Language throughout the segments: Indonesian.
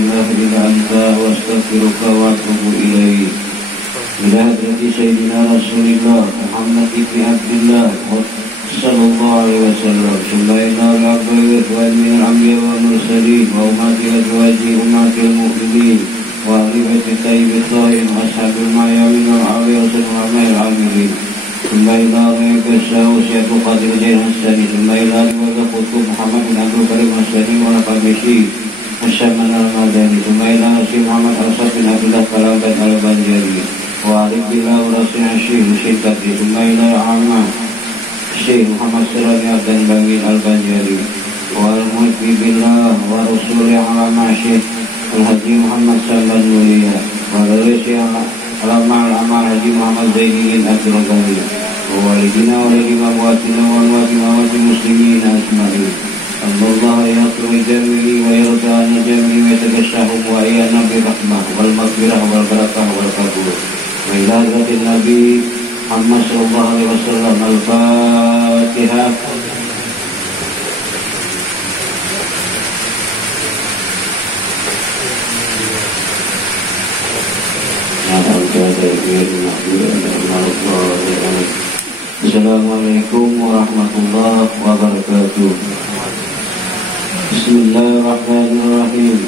ilaha illa anta wa astaghfiruka wa atubu ilaik. Ila hadrati Sayyidina Rasulillah Muhammad ibn Abdullah sallallahu alaihi wasallam. Sumaina al-abdul wa min al-anbiya wa mursalin wa umati azwaji umatil mu'minin wa alibati tayyibatain wa ashabil mayamin al-awiyah al-amil al-amirin. Sumaina al-kasyahu syaitu qadir jail hasani. Sumaina al-kutub Muhammad bin Abdul Karim Hasani wa al-Qabishi Asyaman al-Madani. Sumaina Nasim Muhammad al-Asad bin Abdullah Kalamban al-Banjari wa alibbillah wa rasul asyih musyintati. Sumaina al-Amma Syekh Muhammad Sirani dan Bangil Al-Banjari wa al-Mu'ti billah wa rasulih alama Syekh Al-Haji Muhammad Salman Mulia wa al-Syekh alama al-Amal Haji Muhammad Zainidin Abdul Ghani wa walidina wa walidina wa watina wa muslimin asma'in. Allah yaqru jami'i wa yardana jami'i wa yatagashahu wa iyana bi rahmah wal maghfirah wal barakah wal qabul wa ila hadratin Nabi Muhammad sallallahu alaihi wasallam. Al-Fatihah. Assalamualaikum warahmatullahi wabarakatuh. Bismillahirrahmanirrahim.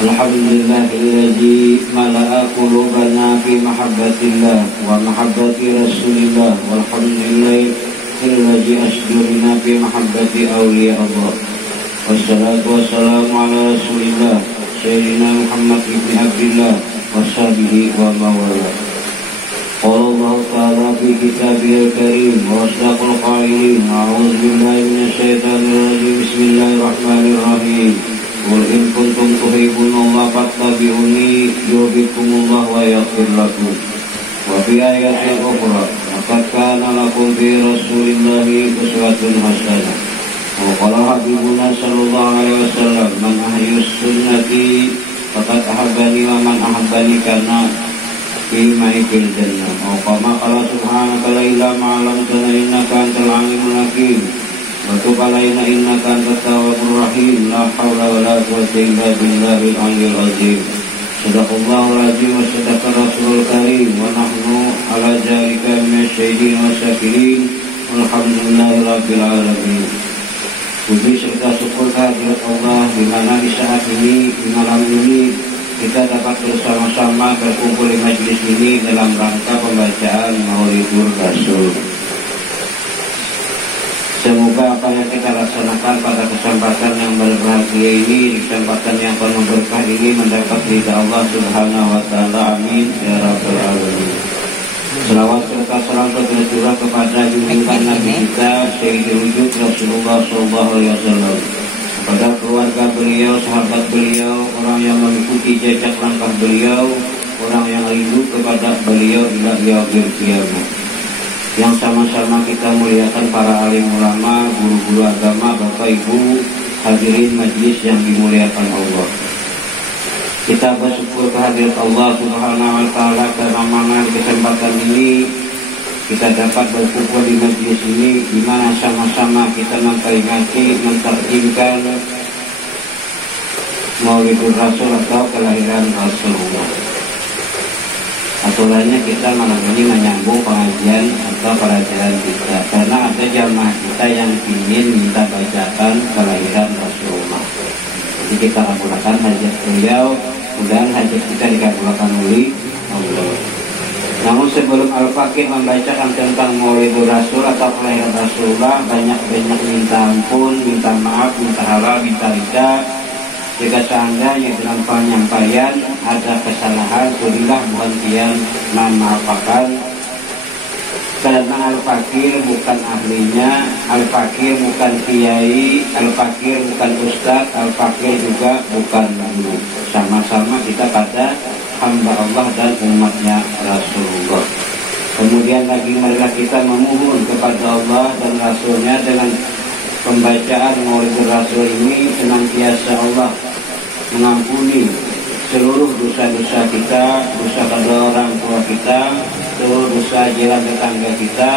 Alhamdulillahilladzi mala'a qulubana fi mahabbatillah wa mahabbati rasulillah walhamdulillahilladzi asdurina fi mahabbati awliya Allah. Wassalatu wassalamu ala rasulillah Sayyidina Muhammad ibn Abdullah wa sahbihi wa mawala. Qala Allah ta'ala fi kitabihil karim wa asdaqul qailin a'udzu billahi minasyaitonir rajim. Bismillahirrahmanirrahim. Qul in kuntum tuhibbunallaha fattabi'uni yuhibbukumullah wa yaghfir lakum. Wa fi ayatin ukhra laqad kana lakum fi rasulillahi uswatun hasanah. Wa qala habibuna sallallahu alaihi wasallam man ahyus sunnati faqad ahabbani wa man ahabbani kana fi ma'ikil jannah. Wa qama qala subhanaka la ilaha illa anta innaka antal alimul hakim. Wa tub alaina innaka antat tawwabur rahim. La haula wa la quwwata illa billahil aliyyil azim. Sadaqallahul azim wa sadaqa rasulul karim wa nahnu ala dzalika minasyahidin wa syakirin. Alhamdulillahi rabbil alamin. Puji serta syukur kehadirat Allah di mana di saat ini, di malam ini kita dapat bersama-sama berkumpul di majelis ini dalam rangka pembacaan Maulidur Rasul. Semoga apa yang kita laksanakan pada kesempatan yang berbahagia ini, kesempatan yang penuh berkah ini mendapat ridha Allah Subhanahu wa taala. Amin ya rabbal alamin. Selawat serta salam tercurah kepada junjungan Nabi kita Sayyidul Wujud Rasulullah sallallahu alaihi wasallam, kepada keluarga beliau, sahabat beliau, orang yang mengikuti jejak langkah beliau, orang yang rindu kepada beliau ila yaumil qiyamah. Yang sama-sama kita muliakan para alim ulama, guru-guru agama, Bapak Ibu hadirin majlis yang dimuliakan Allah. Kita bersyukur kehadirat Allah Subhanahu wa taala karena mana di kesempatan ini kita dapat berkumpul di majlis ini, di mana sama-sama kita memperingati, mentakjimkan Maulidur Rasul atau kelahiran Rasulullah. Atau lainnya kita malam ini menyambung pengajian atau pelajaran kita, karena ada jamaah kita yang ingin minta bacakan kelahiran Rasulullah. Jadi kita kabulkan hajat beliau, mudah-mudahan hajat kita dikabulkan oleh Allah. Namun sebelum Al-Fakih membacakan tentang Maulidur Rasul atau kelahiran Rasulullah, banyak-banyak minta ampun, minta maaf, minta halal, minta ridha. Jika seandainya dalam penyampaian ada kesalahan, berilah mohon tiang memaafkan. Karena Al-Fakir bukan ahlinya, Al-Fakir bukan kiai, Al-Fakir bukan ustadz, Al-Fakir juga bukan guru. Sama-sama kita pada hamba Allah dan umatnya Rasulullah. Kemudian lagi marilah kita memohon kepada Allah dan Rasulnya dengan pembacaan Maulidur Rasul ini senantiasa Allah mengampuni seluruh dosa-dosa kita, dosa kedua orang tua kita, seluruh dosa jiran tetangga kita,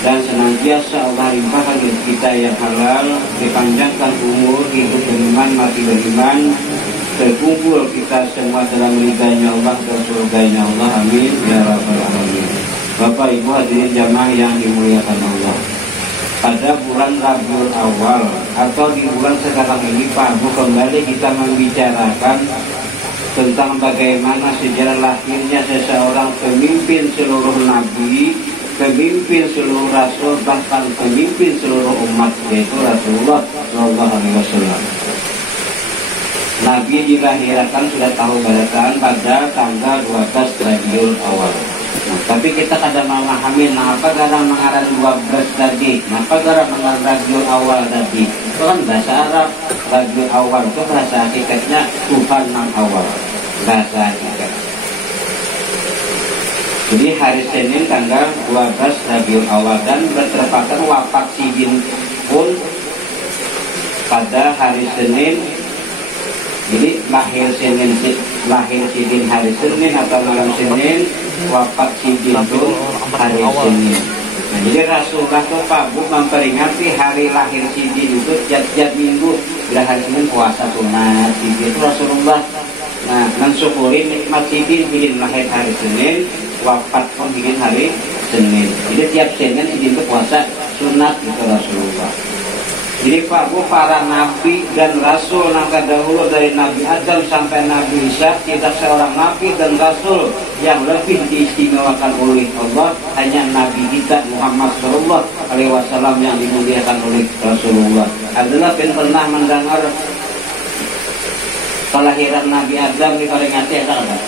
dan senantiasa Allah limpahkan rezeki kita yang halal, dipanjangkan umur, hidup beriman, mati beriman, terkumpul kita semua dalam ridhanya Allah dan surganya Allah. Amin ya rabbal alamin. Bapak Ibu hadirin jamaah yang dimuliakan Allah, pada bulan Rabiul Awal atau di bulan sekarang ini Pak Bu, kembali kita membicarakan tentang bagaimana sejarah lahirnya seseorang pemimpin seluruh nabi, pemimpin seluruh rasul, bahkan pemimpin seluruh umat, yaitu Rasulullah SAW. Nabi dilahirkan sudah tahu balasan pada tanggal 12 Rabiul Awal. Nah, tapi kita kadang memahami kenapa kadang mengarang 12 tadi, kenapa kadang mengarang Rabiul Awal tadi. Itu kan bahasa Arab. Rabiul Awal itu bahasa hakikatnya Tuhan yang awal, bahasa hakikat. Jadi hari Senin tanggal 12 Rabiul Awal, dan bertepatan wafat Sidin pun pada hari Senin. Jadi lahir Sidin hari Senin atau malam Senin, wafat Sidin pun hari Senin. Nah, jadi Rasulullah itu Pak Bu memperingati hari lahir Sidin itu tiap minggu. Bila hari Senin puasa sunat Sidin itu Rasulullah. Nah, mensyukuri nikmat Sidin lahir hari Senin, wafat pun bikin hari Senin. Jadi tiap Senin Sidin itu puasa sunat itu Rasulullah. Jadi Pak Bu, para nabi dan rasul langkah dahulu dari Nabi Adam sampai Nabi Isa, tidak seorang nabi dan rasul yang lebih diistimewakan oleh Allah hanya Nabi kita Muhammad SAW yang dimuliakan oleh Rasulullah. Adalah pernah mendengar kelahiran Nabi Adam diperingati ada enggak?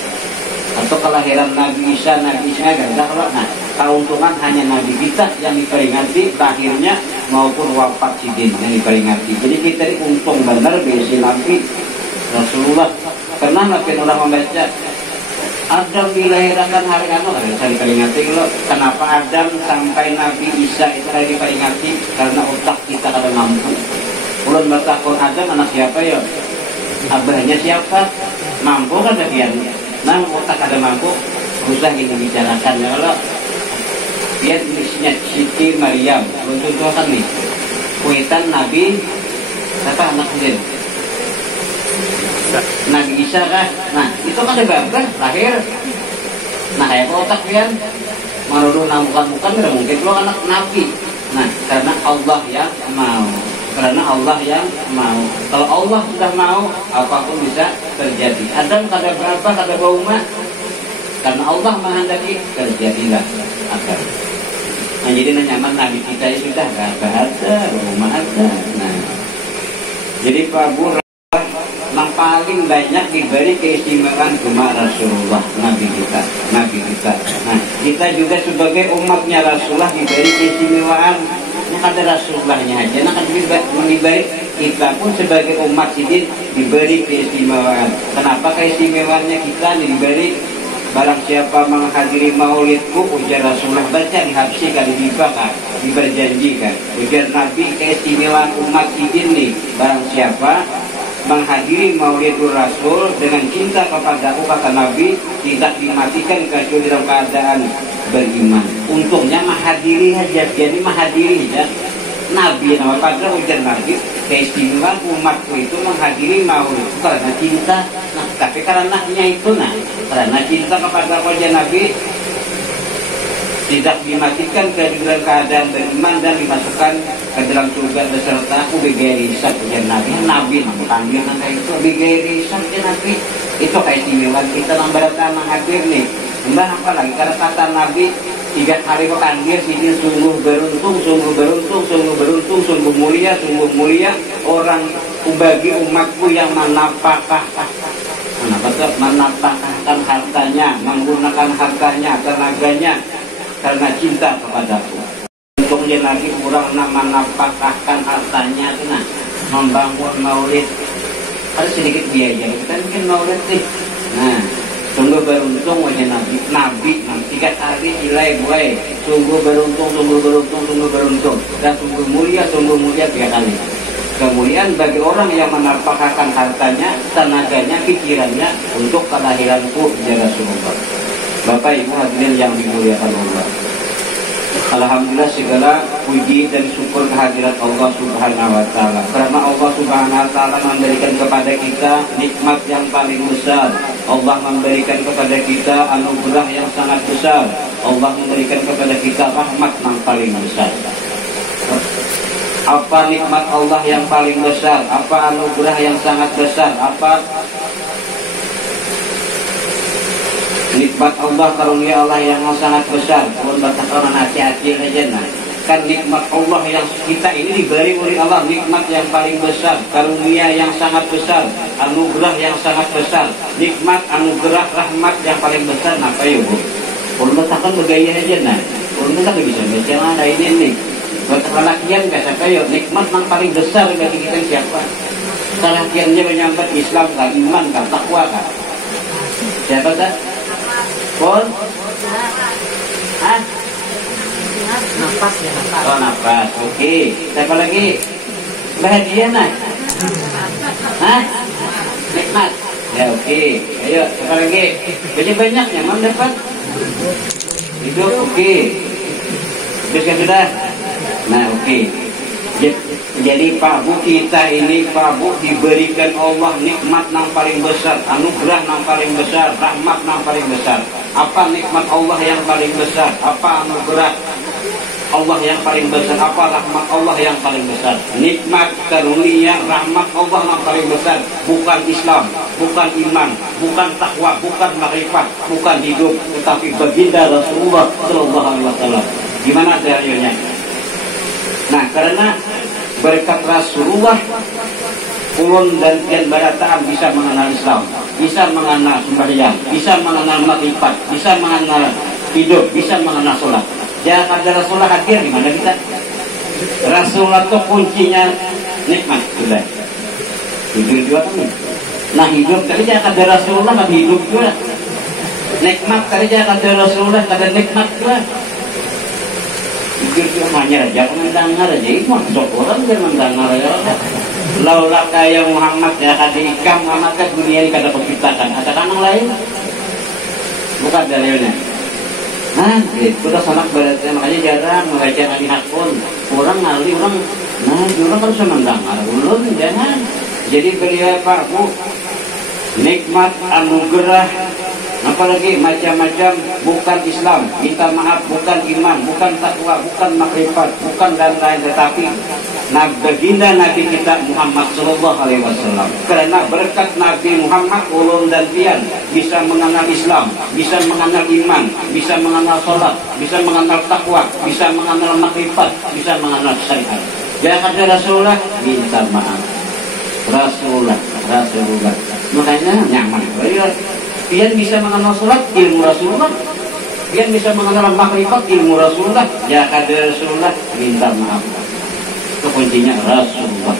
Atau kelahiran Nabi Isa ada kalau nah, keuntungan hanya Nabi kita yang diperingati lahirnya maupun wafat Sidin yang diperingati. Jadi kita ini untung benar besi Nabi Rasulullah. Pernah Nabi orang membaca Adam dilahirkan hari anu bisa diperingati kalau kenapa Adam sampai Nabi Isa itu hari diperingati karena otak kita kada mampu. Ulun bertakun Adam anak siapa ya? Abahnya siapa? Mampu kan bagian. Nah, otak ada mampu, usah kita bicarakan ya Allah. Biar tulisnya Siti Maryam, contohkan nih, kuitan Nabi, apa anak dia? Nabi Isa kah? Nah, itu kan ada babah lahir. Nah, kayak otak pian, marudu bukan tidak mungkin lo anak Nabi. Nah, karena Allah yang mau. Karena Allah yang mau. Kalau Allah sudah mau, apapun bisa terjadi. Adam kada berapa, kada bauma. Karena Allah menghendaki, terjadilah akan. Nah, jadi nyaman Nabi kita itu sudah ada, bauma ada. Nah, jadi Pak Bu, yang paling banyak diberi keistimewaan cuma Rasulullah, Nabi kita. Nah, kita juga sebagai umatnya Rasulullah diberi keistimewaan. Ada Rasulullahnya aja, nah kan diberi kita pun sebagai umat Sidin diberi keistimewaan. Kenapa keistimewaannya kita diberi? Barang siapa menghadiri maulidku, ujar Rasulullah, baca di habsi kali dibakar, diberjanjikan. Ujar Nabi keistimewaan umat Sidin nih, barang siapa menghadiri maulidul Rasul dengan cinta kepadaku, kata Nabi, tidak dimatikan kecuali dalam keadaan beriman. Untungnya menghadiri aja, jadi menghadiri ya. Nabi nama pada ujar Nabi, keistimewaan umatku itu menghadiri maulid karena cinta. Nah, tapi karenanya itu karena cinta kepada wajah Nabi tidak dimatikan ke dalam keadaan beriman dan dimasukkan ke dalam surga beserta aku bigeri hisab ujar Nabi. Nabi mengambil angka itu bigeri hisab Nabi. Itu keistimewaan kita yang berdatang menghadir nih. Mbah apa lagi karena kata Nabi 3 hari berkandir sini sungguh beruntung, sungguh mulia orang bagi umatku yang menapakahkan hartanya, menggunakan hartanya, tenaganya karena cinta kepadaku. Untungnya lagi orang menapakahkan hartanya itu membangun maulid. Ada sedikit biaya kita bikin maulid sih. Nah, sungguh beruntung wajah Nabi 3 hari ilai buai. Sungguh beruntung dan sungguh mulia 3 kali. Kemuliaan bagi orang yang menapakahkan hartanya, tenaganya, pikirannya untuk kelahiranku ya Rasulullah. Bapak Ibu hadirin yang dimuliakan Allah. Alhamdulillah segala puji dan syukur kehadirat Allah Subhanahu wa taala. Karena Allah Subhanahu wa taala memberikan kepada kita nikmat yang paling besar. Allah memberikan kepada kita anugerah yang sangat besar. Allah memberikan kepada kita rahmat yang paling besar. Apa nikmat Allah yang paling besar? Apa anugerah yang sangat besar? Apa nikmat Allah, karunia Allah yang sangat besar? Pun batakan hati-hati aja nah. Kan nikmat Allah yang kita ini diberi oleh Allah, nikmat yang paling besar, karunia yang sangat besar, anugerah yang sangat besar, nikmat, anugerah, rahmat yang paling besar. Apa ya bu? Pun batakan bergaya aja nah. Pun batakan bisa baca mana ini nih. Batakan lakian gak siapa ya? Nikmat yang paling besar bagi kita siapa? Lakiannya menyambut Islam kah, iman kah, takwa kah? Siapa tak? Pun? Hah? Nafas ya, nafas. Oh nafas, oke. Siapa lagi? Bahagia nak? Hah? Nikmat? Ya oke. Ayo, siapa lagi? Banyak-banyaknya, mam dapat? Hidup, oke. Terus kan sudah? Nah oke. Jadi Pak Bu kita ini, Pak Bu diberikan Allah nikmat yang paling besar, anugerah yang paling besar, rahmat yang paling besar. Apa nikmat Allah yang paling besar? Apa anugerah Allah yang paling besar? Apa rahmat Allah yang paling besar? Nikmat, karunia, rahmat Allah yang paling besar. Bukan Islam, bukan iman, bukan takwa, bukan makrifat, bukan hidup, tetapi baginda Rasulullah Shallallahu Alaihi Wasallam. Gimana dalilnya? Nah, karena berkat Rasulullah, ulun dan pian barataan bisa mengenal Islam, bisa mengenal sembahyang, bisa mengenal makrifat, bisa mengenal hidup, bisa mengenal sholat. Jangan ada Rasulullah hadir, gimana kita? Rasulullah itu kuncinya nikmat, sudah. Hidup juga kan? Nah hidup tadi jangan ada Rasulullah, kan hidup juga. Nikmat tadi jangan ada Rasulullah, ada nikmat juga. Itu hanya aja mendengar aja, itu masuk orang dia mendengar ya. Laulah kaya Muhammad ya kata ikam Muhammad ke dunia ini kada penciptakan. Ada orang lain? Bukan dalilnya. Nah, itu udah sanak berarti makanya jarang membaca nabi hakun. Orang ngali orang, nah orang kan bisa mendengar. Ulun jangan. Jadi beliau Pak Bu nikmat anugerah. Apalagi macam-macam, bukan Islam, minta maaf, bukan iman, bukan takwa, bukan makrifat, bukan dan lain, tetapi baginda Nabi kita Muhammad Sallallahu Alaihi Wasallam. Karena berkat Nabi Muhammad, ulun dan pian bisa mengenal Islam, bisa mengenal iman, bisa mengenal sholat, bisa mengenal takwa, bisa mengenal makrifat, bisa mengenal syariat. Jangan ada Rasulullah, minta maaf. Rasulullah. Makanya nyaman. Pian bisa mengenal sholat, ilmu Rasulullah. Pian bisa mengenal makrifat, ilmu Rasulullah. Ya kada Rasulullah, minta maaf. Itu kuncinya Rasulullah.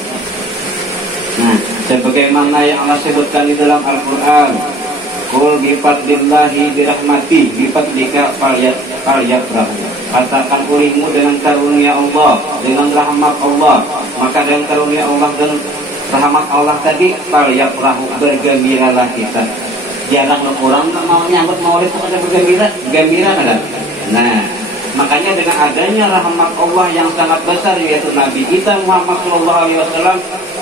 Nah, sebagaimana yang Allah sebutkan di dalam Al-Quran, Qul bifadlillahi birahmati bifadlika falyafrahu. Katakan olehmu dengan karunia Allah, dengan rahmat Allah. Maka dengan karunia Allah dan rahmat Allah tadi falyafrahu, bergembiralah kita. Jarang orang mau nyambut maulid itu ada bergembira kan? Nah, makanya dengan adanya rahmat Allah yang sangat besar yaitu Nabi kita Muhammad Shallallahu Alaihi Wasallam,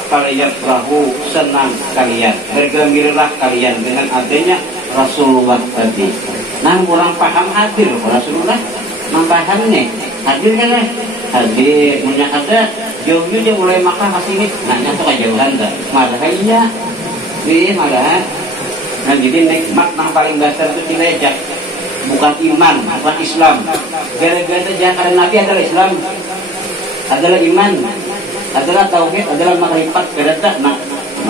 falyafrahu, senang kalian, bergembiralah kalian dengan adanya Rasulullah tadi. Nah, orang paham hadir Rasulullah, mempahamnya hadir kan? Hadir, punya ada jauh-jauh mulai Makkah masih ini, nanya tuh kejauhan dah, marahnya, marah. Nah jadi nikmat yang paling dasar itu dilejak, bukan iman, bukan Islam. Gara-gara jangan Nabi adalah Islam, adalah iman, adalah tauhid, adalah makrifat. Gara-gara nak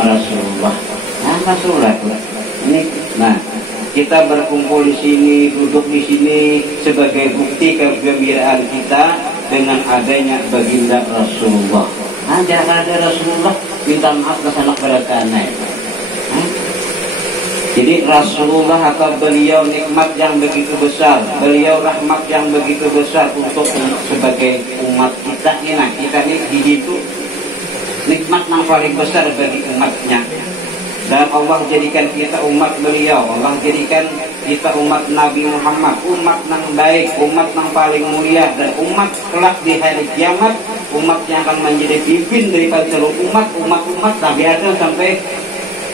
Rasulullah. Nah Rasulullah ini. Nah kita berkumpul di sini, duduk di sini sebagai bukti kegembiraan kita dengan adanya baginda Rasulullah. Nah jangan ada Rasulullah, minta maaf ke sanak beratanai. Jadi Rasulullah atau beliau nikmat yang begitu besar, beliau rahmat yang begitu besar untuk sebagai umat kita ini. Nah kita ini hidup nikmat yang paling besar bagi umatnya. Dan Allah jadikan kita umat beliau, Allah jadikan kita umat Nabi Muhammad, umat yang baik, umat yang paling mulia, dan umat kelak di hari kiamat, umat yang akan menjadi pimpin daripada seluruh umat Nabi Adam sampai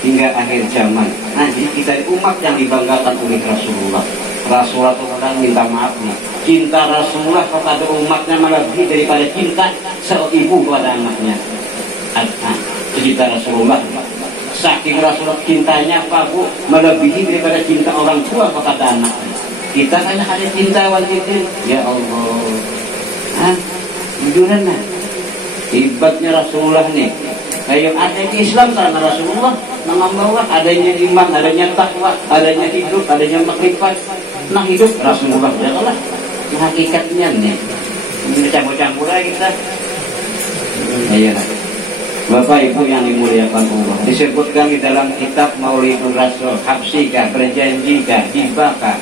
hingga akhir zaman. Nah, jadi kita umat yang dibanggakan oleh Rasulullah. Rasulullah itu kadang minta maaf nih, cinta Rasulullah kepada umatnya melebihi daripada cinta seorang ibu kepada anaknya. Cinta Rasulullah, saking Rasulullah cintanya Pak Bu melebihi daripada cinta orang tua kepada anaknya. Kita hanya ada cinta wajibin, ya Allah. Jujuran lah, hebatnya Rasulullah nih. Kayak ada di Islam karena Rasulullah mengambil adanya iman, adanya takwa, adanya hidup, adanya makrifat. Nah hidup Rasulullah ya Allah. Nah, hakikatnya nih, ini campur-campur aja kita. Iya. Bapak Ibu yang dimuliakan Allah, disebutkan di dalam kitab Maulidur Rasul, Habsikah, berjanjikah, dibakah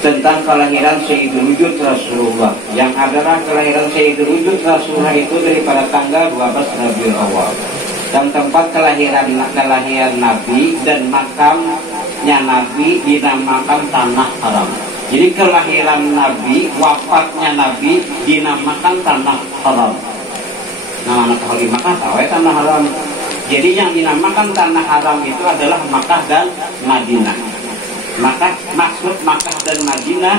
tentang kelahiran Sayyidul Wujud Rasulullah, yang adalah kelahiran Sayyidul Wujud Rasulullah itu daripada tanggal 12 Rabiul Awal, dan tempat kelahiran Nabi dan makamnya Nabi dinamakan Tanah Haram. Jadi kelahiran Nabi, wafatnya Nabi dinamakan Tanah Haram. Nah, anak kali Makkah tahu Tanah Haram. Jadi yang dinamakan Tanah Haram itu adalah Makkah dan Madinah. Maka maksud Makkah dan Madinah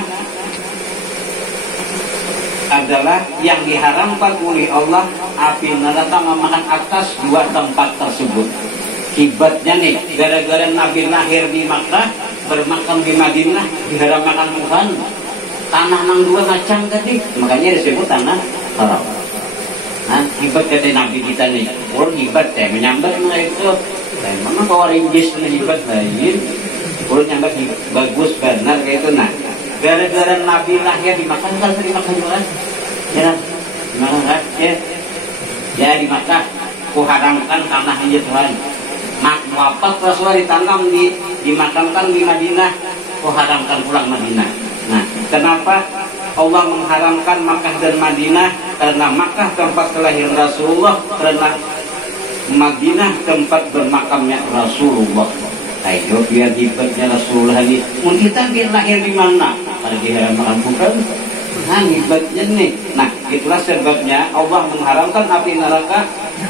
adalah yang diharamkan oleh Allah api neraka memakan atas dua tempat tersebut. Akibatnya nih, gara-gara Nabi lahir di Makkah, bermakam di Madinah, diharamkan Tuhan. Tanah nang dua macam tadi, makanya disebut Tanah Haram. Nah, hebat kata Nabi kita nih, orang hebat ya, menyambat itu. Dan memang kalau ringgis hebat lain, orang nyambat bagus benar kayak itu. Nah, gara-gara Nabi lahir di Makkah, kan di Makkah juga kan? Ya, di Makkah ya. Ya di Makkah, ku haramkan tanahnya Tuhan. Wafat Rasulullah ditanam dimakamkan di Madinah, ku haramkan pulang Madinah. Nah, kenapa Allah mengharamkan Makkah dan Madinah? Karena Makkah tempat kelahiran Rasulullah, karena Madinah tempat bermakamnya Rasulullah. Ayo biar hebatnya Rasulullah ini. Mungkin kita biar lahir di mana? Ada diharamkan bukan? Nah hebatnya nih. Nah itulah sebabnya Allah mengharamkan api neraka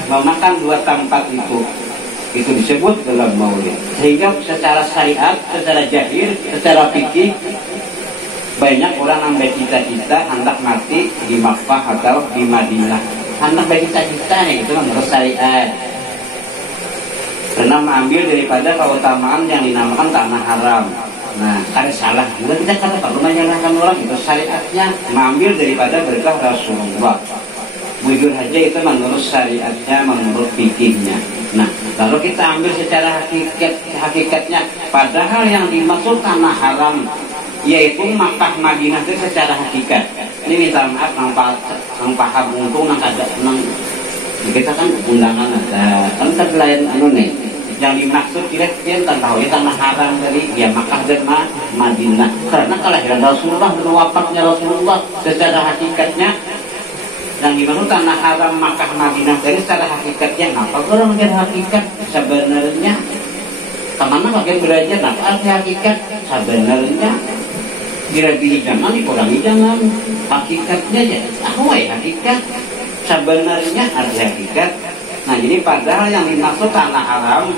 memakan dua tempat itu. Itu disebut dalam maulid. Sehingga secara syariat, secara jahir, secara fikih, banyak orang yang bercita-cita hendak mati di Makkah atau di Madinah. Hendak bercita-cita nih, itu menurut syariat. Karena mengambil daripada keutamaan yang dinamakan Tanah Haram. Nah, karena salah juga kita kata perlu menyalahkan orang, itu syariatnya mengambil daripada berkah Rasulullah. Bujur saja itu menurut syariatnya, menurut fikihnya. Nah, kalau kita ambil secara hakikatnya, padahal yang dimaksud Tanah Haram yaitu Makkah Madinah itu secara hakikat. Ini minta maaf nang paham untung nang ada nang kita kan undangan ada kan lain anu nih yang dimaksud kira-kira kan tahu ya Tanah Haram tadi ya Makkah dan Madinah karena kelahiran Rasulullah dan wafatnya Rasulullah secara hakikatnya yang dimaksud Tanah Haram Makkah Madinah tadi secara hakikatnya apa orang menjadi hakikat sebenarnya kemana bagian belajar apa arti hakikat sebenarnya dilebihi jangan, dikurangi jangan. Hakikatnya ya, hakikat. Sebenarnya ada hakikat. Nah jadi padahal yang dimaksud Tanah Haram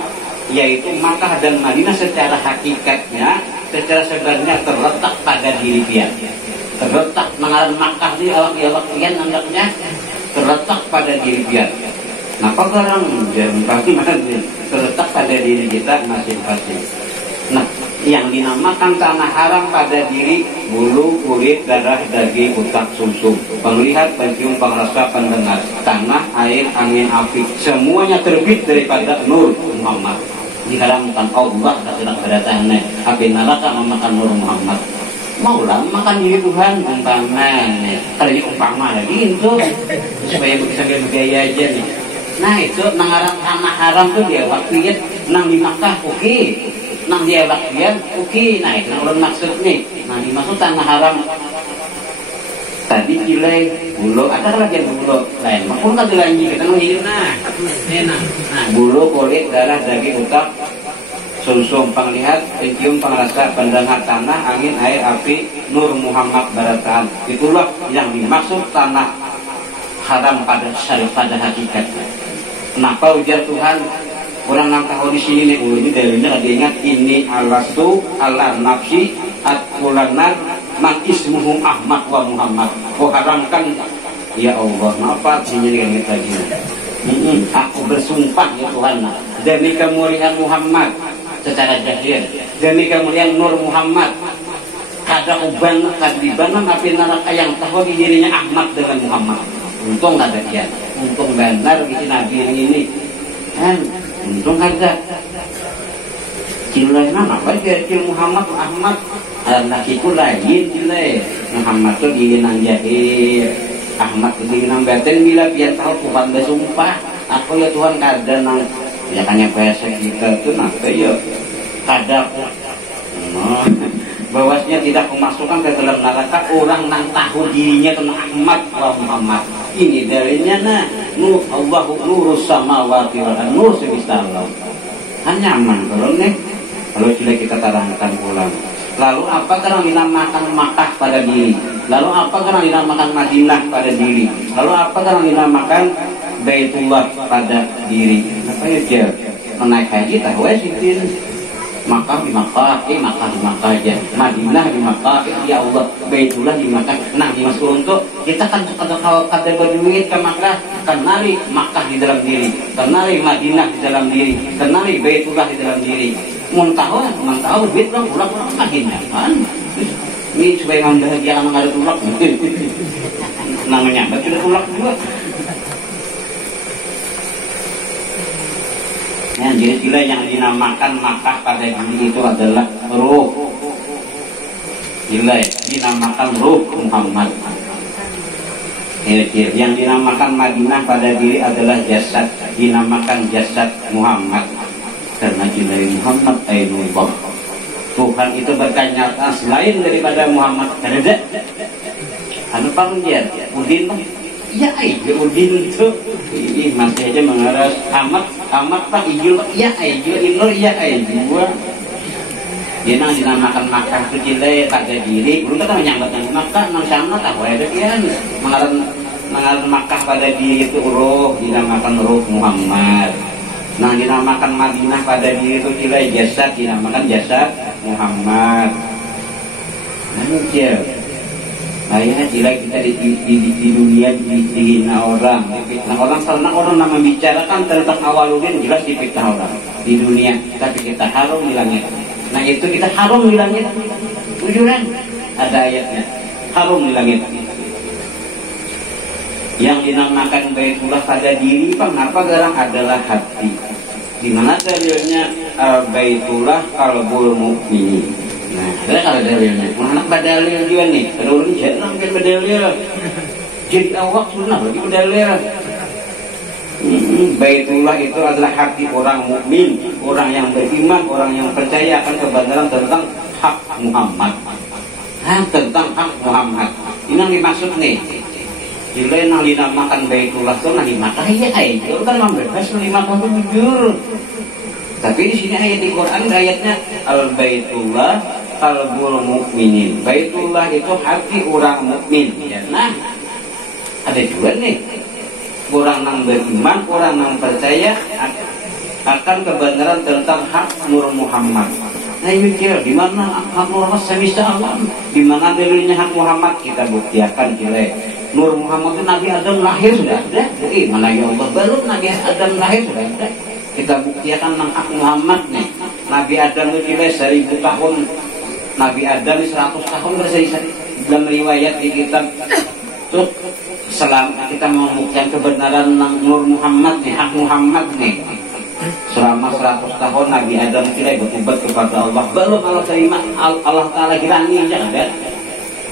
yaitu Makkah dan Madinah secara hakikatnya, secara sebenarnya terletak pada diri dia. Terletak mengarang Makkah di awak kian anggapnya terletak pada diri dia. Nah kok orang pasti terletak pada diri kita masing-masing. Nah yang dinamakan Tanah Haram pada diri bulu, kulit, darah, daging, otak, sumsum, penglihat, pencium, pengrasa, pendengar, tanah, air, angin, api, semuanya terbit daripada Nur Muhammad. Diharamkan Allah tidak berdatangnya api neraka memakan Nur Muhammad. Maulah makan diri Tuhan umpama kalau ini umpama lagi itu supaya bisa bergaya aja nih. Nah itu nangarang Tanah Haram tuh dia waktu nang di Makkah oke. Nang dia bagian, oke, nah itu orang maksud nih. Nah dimaksud Tanah Haram tadi kilai bulu, ada lagi yang bulu lain. Makanya kan lagi kita ngomongin nah, enak. Nah bulu, kulit, darah, daging, otak, sumsum penglihat, pencium, pengrasa, pendengar tanah, angin, air, api, nur Muhammad barataan. Itulah yang dimaksud tanah haram pada hakikatnya. Kenapa ujar Tuhan? Orang yang tahu di sini nih, ini dalilnya ada ingat ini alastu ala nafsi atulanar man ismuhum Ahmad wa Muhammad. Kau haramkan ya Allah, apa artinya dengan kita gini? Aku bersumpah ya Tuhan demi kemuliaan Muhammad secara jahil, demi kemuliaan Nur Muhammad, kada uban kadibanan api neraka yang tahu di dirinya Ahmad dengan Muhammad. Untung ada dia, untung benar di Nabi ini kan, untung ada. Cilai nama apa dia cil Muhammad Ahmad, lakiku lain cilai Muhammad tuh di nang jahil, Ahmad di nang batin bila biar tahu Tuhan bersumpah. Aku ya Tuhan kada nang ya kan yang bahasa kita itu napa ya kada bahwasanya tidak memasukkan ke dalam neraka orang yang tahu dirinya tentang Ahmad wa Muhammad. Ini dalilnya nah nur Allahu nurus samawati wal ardh, nur semesta Allah. Hanya nyaman kalau sudah kita terangkan pulang. Lalu apa karena dinamakan Makkah pada diri? Lalu apa karena dinamakan Madinah pada diri? Lalu apa karena dinamakan Baitullah pada diri? Apa ya dia? Menaik haji tahu sih Makkah di Makkah, Makkah di Makkah aja, Madinah di Makkah, ya Allah, Baitullah di Makkah. Nah, dimaksud untuk kita kan kalau kata berduit ke Makkah, kenali Makkah di dalam diri, kenali Madinah di dalam diri, kenali Baitullah di dalam diri. Mau tahu duit dong, pulang akhirnya kan? Ini supaya membahagiakan nggak ada tulak, namanya sudah tulak juga. Ya, jadi sila yang dinamakan Makkah pada diri itu adalah ruh. Sila dinamakan ruh Muhammad. Yang dinamakan Madinah pada diri adalah jasad, dinamakan jasad Muhammad. Karena sila Muhammad Ainullah. Tuhan itu berkenyataan selain daripada Muhammad. Ada? Anu panggil Udin Pak. Ya, Udin itu. Ini masih aja mengarah amat Pak Ijul. Ya, Ijul Inur ya Ijul. Dia nang dinamakan Makkah kecil pada diri. Belum kita menyambat yang Makkah nang sama tahu ada dia. Mengarah Makkah pada diri itu ruh, dinamakan ruh Muhammad. Nah, dinamakan Madinah pada diri itu cilai jasad, dinamakan jasad Muhammad. Nah, dia ayah cilai kita di dunia dihina orang, difitnah orang. Karena orang yang membicarakan tentang awaludin jelas difitnah orang di dunia, tapi kita harum di langit. Nah, itu kita harum di langit. Tujuan ada ayatnya, harum di langit. Yang dinamakan Baitullah pada diri kenapa garang adalah hati. Di mana dalilnya Baitullah qalbul mukmin. Nah, ada kalau dalilnya. Mana badalil juga nih. Kalau ini jangan kan badalil. Jadi awak sunnah lagi badalil. Baitullah itu adalah hati orang mukmin, orang yang beriman, orang yang percaya akan kebenaran tentang hak Muhammad. Tentang hak Muhammad. Ini yang dimaksud nih. Jika yang dinamakan Baitullah itu nanti maka ya itu kan membebas dimakan jujur. Tapi di sini ayat di Quran ayatnya al Baitullah qalbul mukminin. Baitullah itu hati orang mukmin. Ya, nah ada juga nih orang yang beriman, orang yang percaya akan kebenaran tentang hak Nur Muhammad. Nah ini kira di mana hak Nur Muhammad semesta alam, di mana dalilnya hak Muhammad kita buktikan kira. Nur Muhammad itu Nabi Adam lahir sudah ada. Mana ya Allah baru Nabi Adam lahir sudah ada. Kita buktikan tentang hak Muhammad nih. Nabi Adam itu kira 1000 tahun. Nabi Adam 100 tahun bersih dalam riwayat di kitab. Terus selama kita membuktikan kebenaran Nur Muhammad nih, hak Muhammad nih. Selama 100 tahun Nabi Adam kira bertobat kepada Allah. Belum Allah terima, Allah Ta'ala kira ini aja ada.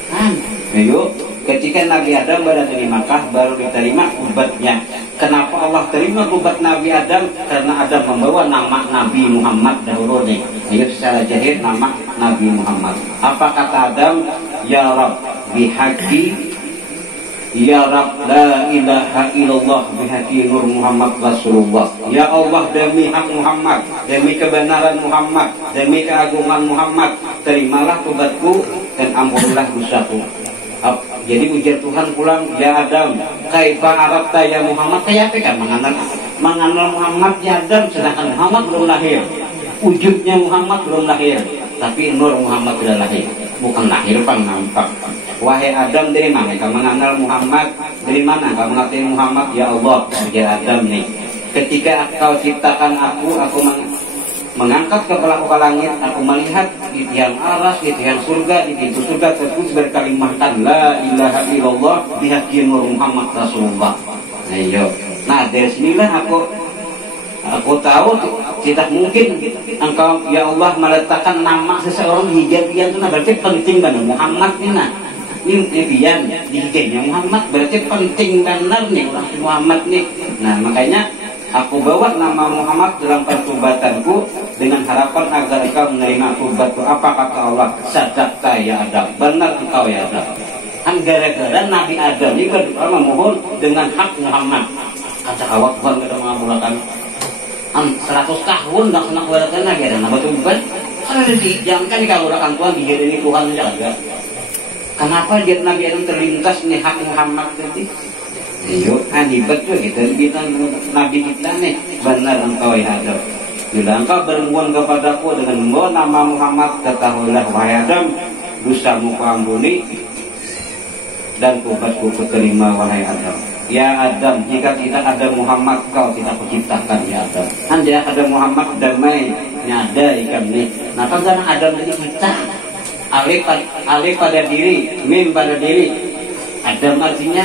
Kan? Ayo. Ketika Nabi Adam berada di Makkah baru diterima ubatnya. Kenapa Allah terima ubat Nabi Adam? Karena Adam membawa nama Nabi Muhammad dahulu nih. Itu secara jahir nama Nabi Muhammad. Apa kata Adam? Ya Rabb bihaqi Ya Rabb, la ilaha illallah bihaqi Nur Muhammad Rasulullah. Ya Allah, demi hak Muhammad, demi kebenaran Muhammad, demi keagungan Muhammad, terimalah tobatku dan ampunilah dosaku. Jadi ujar Tuhan pulang, ya Adam, kaifa arabta ya Muhammad, kayak apa kan mengenal Muhammad ya Adam, sedangkan Muhammad belum lahir, wujudnya Muhammad belum lahir, tapi Nur Muhammad sudah lahir, bukan lahir pang nampak. Wahai Adam, dari mana kamu mengenal Muhammad? Dari mana kamu mengerti Muhammad? Ya Allah, ujar Adam nih, ketika kau ciptakan aku mengangkat kepalaku ke langit, aku melihat di tiang aras, di tiang surga, di pintu surga tertulis berkalimahkan la ilaha illallah bihaqi Nur Muhammad Rasulullah. Nah dari sinilah aku tahu tidak mungkin engkau ya Allah meletakkan nama seseorang di hijabian itu, nah berarti penting banget Muhammad ini bian di hijabnya Muhammad, berarti penting benar nih orang Muhammad nih. Nah makanya aku bawa nama Muhammad dalam pertobatanku dengan harapan agar engkau menerima tobatku. Apa kata Allah? Sadaqta ya Adam, benar engkau ya Adam. Kan gara-gara Nabi Adam ini berdoa memohon dengan hak Muhammad. Kata awak Tuhan kita mengabulkan 100 tahun nggak kena kuarakan lagi ada nama Tuhan. Karena dijamkan dikabulkan Tuhan dijadiin Tuhan jaga. Kenapa dia Nabi Adam terlintas nih hak Muhammad tadi? Yuk, hebat juga kita Nabi kita nih, benar engkau ya Adam. Bila engkau berhubungan kepadaku dengan membawa nama Muhammad, ketahuilah wahai Adam, dosamu kuampuni dan tobatku kuterima wahai Adam. Ya Adam, jika tidak ada Muhammad, kau tidak kuciptakan ya Adam. Anda ada Muhammad damai nyada ikan nih. Nah kan karena Adam tadi kita alif pada diri, mim pada diri. Adam artinya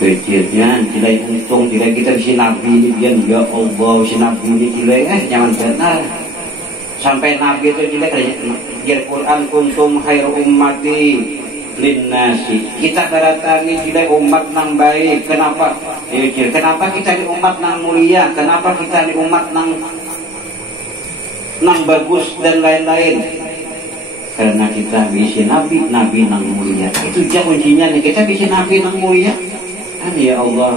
kecilnya, tidak untung, tidak kita si Nabi ini dia ya Allah, si Nabi ini tidak jangan benar. Sampai Nabi itu tidak kerja Quran kuntum khairu ummati linnasi. Kita baratangi tidak umat nang baik. Kenapa? Kenapa kita di umat nang mulia? Kenapa kita di umat nang bagus dan lain-lain? Karena kita bisa Nabi nang mulia. Itu aja kuncinya nih, kita bisa Nabi nang mulia. Ya Allah,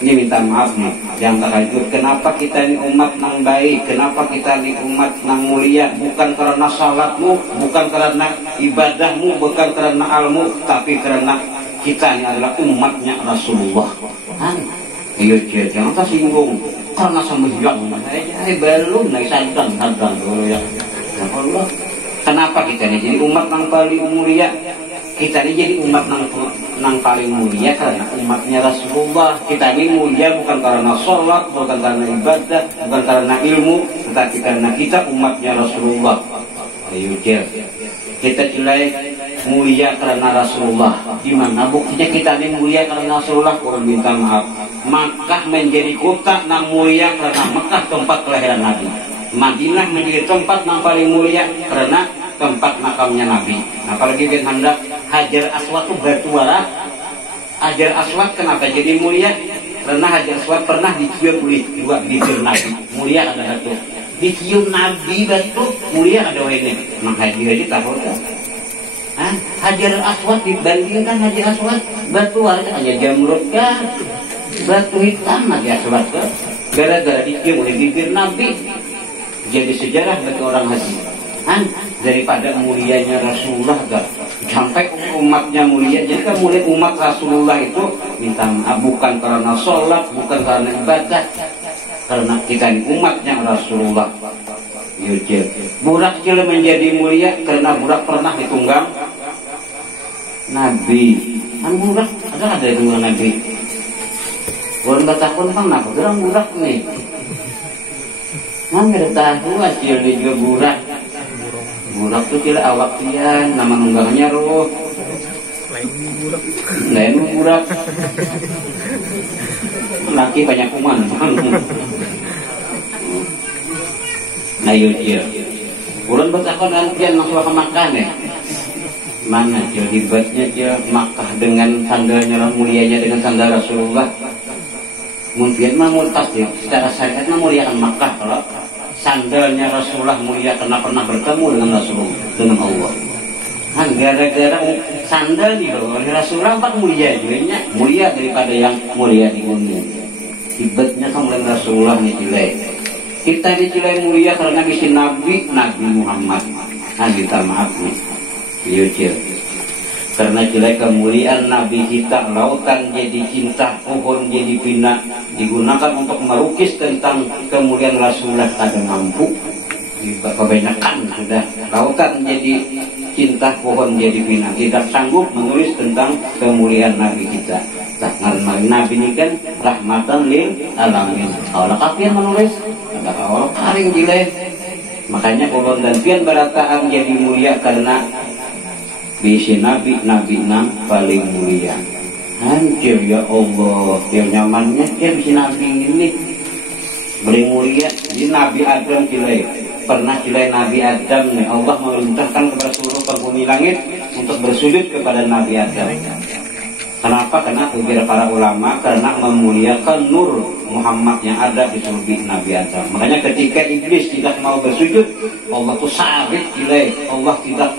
ini minta maaf nih yang terhajur. Kenapa kita ini umat nang baik? Kenapa kita ini umat nang mulia? Bukan karena salatmu, bukan karena ibadahmu, bukan karena ilmu, tapi karena kita ini adalah umatnya Rasulullah. Iya, jangan tersinggung karena sembahyang. Belum naik sadang dulu ya. Ya Allah, kenapa kita ini jadi umat nang paling mulia? Kita ini jadi umat nang paling mulia karena umatnya Rasulullah. Kita ini mulia bukan karena sholat, bukan karena ibadah, bukan karena ilmu, tetapi karena kita umatnya Rasulullah. Ayo kita jelek mulia karena Rasulullah. Gimana buktinya kita ini mulia karena Rasulullah? Kurang minta maaf. Makkah menjadi kota nang mulia karena Makkah tempat kelahiran Nabi. Madinah menjadi tempat nang paling mulia karena tempat makamnya Nabi. Apalagi bin hendak Hajar Aswad itu bertuara. Hajar Aswad kenapa jadi mulia? Karena Hajar Aswad pernah dicium oleh dua bibir Nabi. Mulia ada satu. Dicium Nabi batu mulia ada ini. Maka dia tahu kan? Hajar Aswad dibandingkan Hajar Aswad bertuara hanya jamrut kan? Batu hitam Hajar Aswad kan? Gara-gara dicium oleh bibir Nabi jadi sejarah bagi orang haji. Daripada mulianya Rasulullah gak sampai umatnya mulia. Jadi kan mulia umat Rasulullah itu minta maaf bukan karena sholat, bukan karena ibadah, karena kita ini umatnya Rasulullah. Yujir burak kecil menjadi mulia karena burak pernah ditunggang Nabi. Burak ada ditunggang Nabi. Bukan bertahun kan apa? Gerang burak nih. Nggak tahu hasil dia juga burak. Burak tuh kira awak dia, nama nunggangnya roh. Lain burak. Laki banyak kuman. Nah yuk. Bulan bertakon antian masuk ke Makkah nih. Mana jadi hebatnya dia Makkah dengan sandalnya mulianya dengan sandal Rasulullah. Mungkin mah pasti secara syariat mah muliakan Makkah kalau sandalnya Rasulullah mulia karena pernah bertemu dengan Rasulullah, dengan Allah. kan gara-gara sandal nih oleh Rasulullah pak mulia juga mulia daripada yang mulia di gunung. Ibadnya kan oleh Rasulullah nih cilai. Kita dicilai mulia karena misi Nabi Muhammad. Nah kita maaf nih, yuk karena cilai kemuliaan Nabi kita, lautan jadi cinta, pohon jadi bina, digunakan untuk melukis tentang kemuliaan Rasulullah kada mampu. Kebanyakan sudah lautan jadi cinta, pohon jadi bina, tidak sanggup menulis tentang kemuliaan Nabi kita. Karena Nabi ini kan rahmatan lil alamin. Awal kapian menulis, ada awal karing cilai. Makanya ulun dan pian berataan jadi mulia karena bisi Nabi nam paling mulia. Hancur ya Allah, yang nyamannya dia bisi Nabi ini paling mulia. Jadi Nabi Adam cilai, pernah cilai Nabi Adam nih Allah memerintahkan kepada seluruh penghuni langit untuk bersujud kepada Nabi Adam. Kenapa? Karena ujar para ulama karena memuliakan nur Muhammad yang ada di surga Nabi Adam. Makanya ketika iblis tidak mau bersujud, Allah tuh sabit cilai, Allah tidak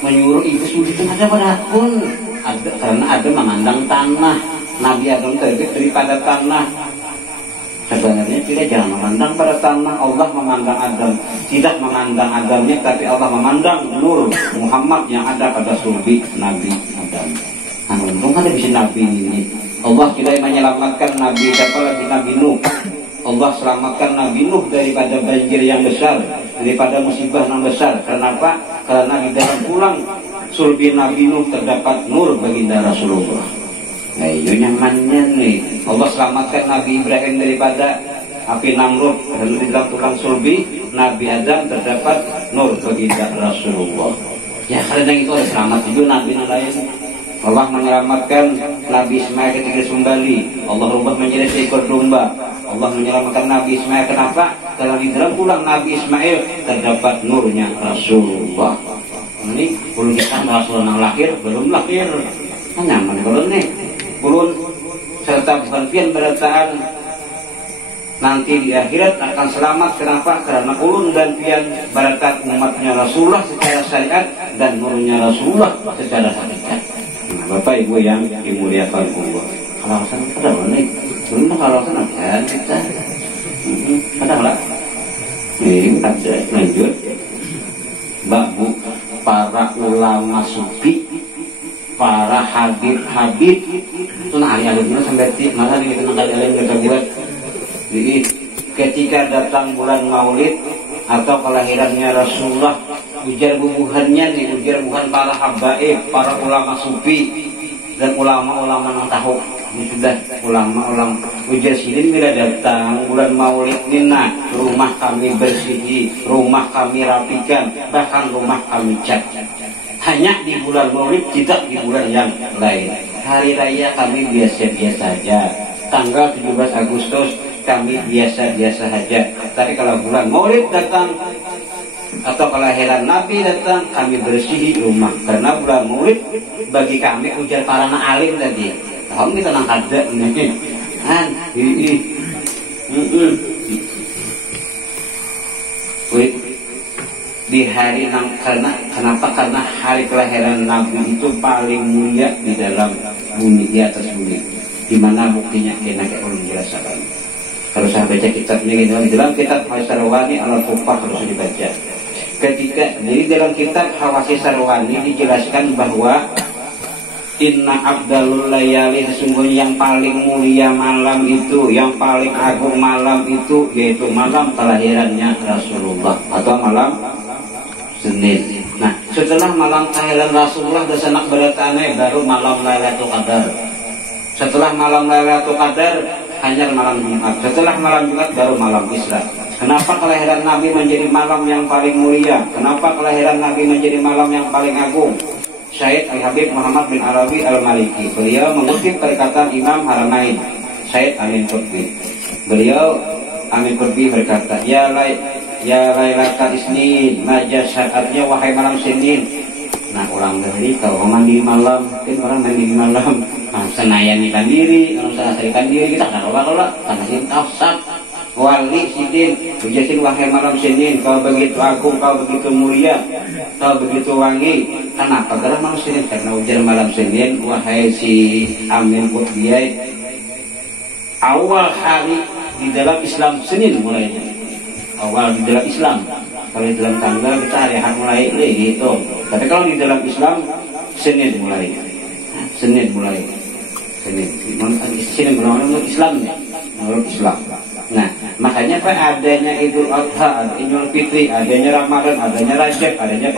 menyuruh iblis sujud ada padapun ada karena ada memandang tanah. Nabi Adam terbit daripada tanah. Sebenarnya kita jangan memandang pada tanah. Allah memandang Adam, tidak memandang Adamnya, tapi Allah memandang nur Muhammad yang ada pada sulbi Nabi Adam. Nah, untung ada di Nabi ini. Allah tidak menyelamatkan Nabi siapa lagi Nabi Nuh. Allah selamatkan Nabi Nuh daripada banjir yang besar, daripada musibah yang besar. Kenapa? Karena di dalam tulang sulbi Nabi Nuh terdapat nur baginda Rasulullah. Nah itu nyamannya nih. Allah selamatkan Nabi Ibrahim daripada api Namrud, karena di dalam tulang sulbi Nabi Adam terdapat nur baginda Rasulullah. Ya karena itu ada selamat juga Nabi lain. Allah menyelamatkan Nabi Ismail ketika disembali. Allah rubah menjadi seekor domba. Allah menyelamatkan Nabi Ismail. Kenapa? Karena di dalam tulang Nabi Ismail terdapat nurnya Rasulullah. Ini belum kita Rasulullah lahir, belum lahir. Nyaman belum nih. Belum serta bukan pian berataan nanti di akhirat akan selamat. Kenapa? Karena ulun dan pian barakat umatnya Rasulullah secara syariat dan nurnya Rasulullah secara hakikat. Nah, Bapak Ibu yang dimuliakan Allah, kawasan ada mana? Belum kawasan ada kita. Ada lah. Ini ada lanjut. Babu para ulama sufi, para habib. Itu nah hari ada sampai malah kita nak ada yang kita buat. Jadi ketika datang bulan Maulid atau kelahirannya Rasulullah, ujar bubuhannya nih, ujar bubuhan para habaib, para ulama sufi dan ulama-ulama yang tahu. Ini sudah ulama-ulama ujar sini bila datang bulan Maulid nina, rumah kami bersihi, rumah kami rapikan, bahkan rumah kami cat. Hanya di bulan Maulid, tidak di bulan yang lain. Hari raya kami biasa-biasa saja. Tanggal 17 Agustus kami biasa-biasa saja. Tapi kalau bulan Maulid datang atau kelahiran Nabi datang, kami bersihi rumah. Karena bulan Maulid bagi kami ujar para alim tadi. Kamu kita nang ada nih. Di hari kenapa? Karena hari kelahiran Nabi itu paling mulia di dalam bumi, di atas bumi. Di mana buktinya kena kayak ulun jelaskan. Kalau saya baca kitabnya gitu, di dalam kitab Sarwani Al-Kufah harus dibaca. Jadi dalam kitab Hawasi Sarwani dijelaskan bahwa inna abdalul layali, sesungguhnya yang paling mulia malam itu, yang paling agung malam itu, yaitu malam kelahirannya Rasulullah atau malam Senin. Nah, setelah malam kelahiran Rasulullah desanak beratane baru malam Lailatul Qadar. Setelah malam Lailatul Qadar hanya malam Jumat. Setelah malam Jumat baru malam Isra. Kenapa kelahiran Nabi menjadi malam yang paling mulia? Kenapa kelahiran Nabi menjadi malam yang paling agung? Syed Al-Habib Muhammad bin Arabi Al-Maliki, beliau mengutip perkataan Imam Haramain Syed Amin Qutbi. Beliau Amin Qutbi berkata, Ya Lailatul Isnin, maja saatnya wahai malam Senin. Nah, ulang dari kalau mandi malam, kan orang mandi malam, senayan ikan diri, kalau selesaikan diri kita nggak olah karena ini tafsir wali sidin, ujasin wahai malam Senin, kau begitu agung, kau begitu mulia, kau begitu wangi, Kenapa? Karena malam Senin, karena ujar malam Senin, wahai si Amin Qutbiyai, awal hari di dalam Islam Senin mulainya. Awal di dalam Islam. Kalau di dalam tanggal kita hari Ahad mulai gitu. Tapi kalau di dalam Islam Senin mulai. Senin mulai. Senin menurut Islam ya. Menurut Islam. Nah, makanya Pak adanya Idul Adha, Idul Fitri, adanya Ramadan, adanya Rajab, adanya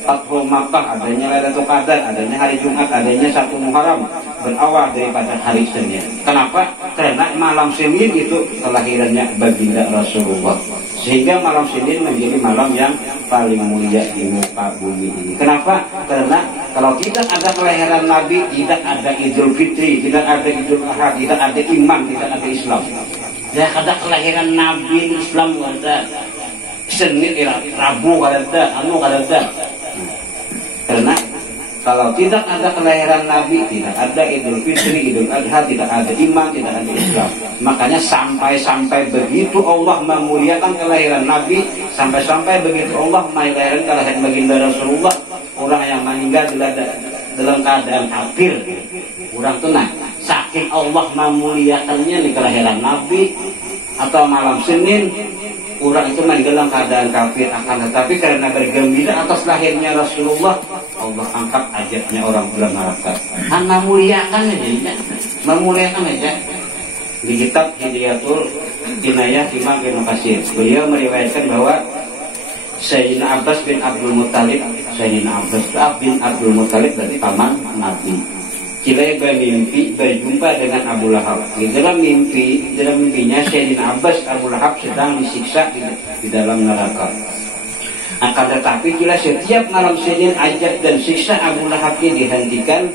Fathu Makkah, adanya Lailatul Qadar, adanya hari Jumat, adanya Sabtu Muharram berawal daripada hari Senin. Kenapa? Karena malam Senin itu kelahirannya baginda Rasulullah. Sehingga malam Senin menjadi malam yang paling mulia di muka bumi ini. Kenapa? Karena kalau tidak ada kelahiran Nabi, tidak ada Idul Fitri, tidak ada Idul Adha, tidak ada iman, tidak ada Islam. Ya kada kelahiran Nabi Islam kada Senin Rabu kada anu kada. Karena kalau tidak ada kelahiran Nabi, tidak ada Idul Fitri, Idul Adha, tidak ada iman, tidak ada Islam. Makanya sampai begitu Allah memuliakan kelahiran Nabi, sampai begitu Allah memuliakan kelahiran baginda Rasulullah, orang yang meninggal dalam keadaan kafir, orang tunai. Saking Allah memuliakannya di kelahiran Nabi atau malam Senin, orang itu meninggal dalam keadaan kafir. Akan tetapi karena bergembira atas lahirnya Rasulullah, Allah angkat ajaknya orang bulan neraka. Memuliakan aja, memuliakan aja. Di kitab Hidayatul Inayah Imam Ibnu Katsir, beliau meriwayatkan bahwa Sayyidina Abbas bin Abdul Muttalib, Sayyidina Abbas bin Abdul Muttalib dari paman Nabi. Kilai bermimpi berjumpa dengan Abu Lahab. Di dalam mimpinya Sayyidina Abbas Abu Lahab sedang disiksa di dalam neraka. Akan tetapi kila setiap malam Senin ajab dan siksa Abu Lahab ini dihentikan